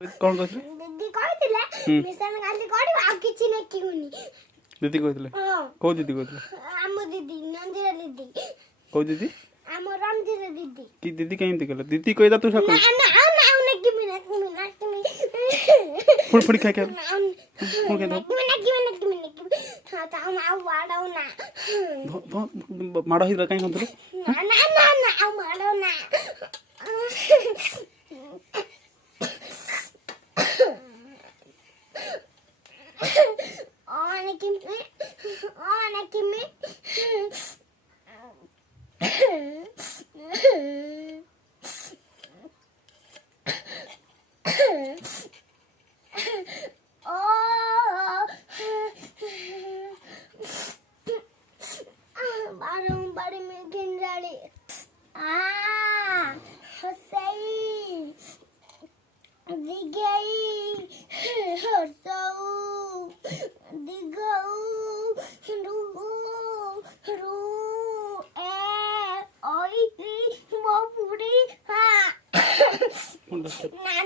कौन कहते दीदी कहतिले मिशन खाली करियो आ किछि नै किउनी दीदी कहते को दीदी कहते आम दीदी नंदिरा दीदी को दीदी आम रंजिरा दीदी कि दीदी केमती कहले दीदी कहदा तू सक ना ना कि मिनट फुल फुल खा के फुल के दो हां त हम आउ वाडौ ना माडो हिरा काई नथलो ना आउ वाडौ ना बारे में गिंजाड़ी हसई दिगई हरसऊ दिगऊ रू ए ओई बपुड़ी हां ना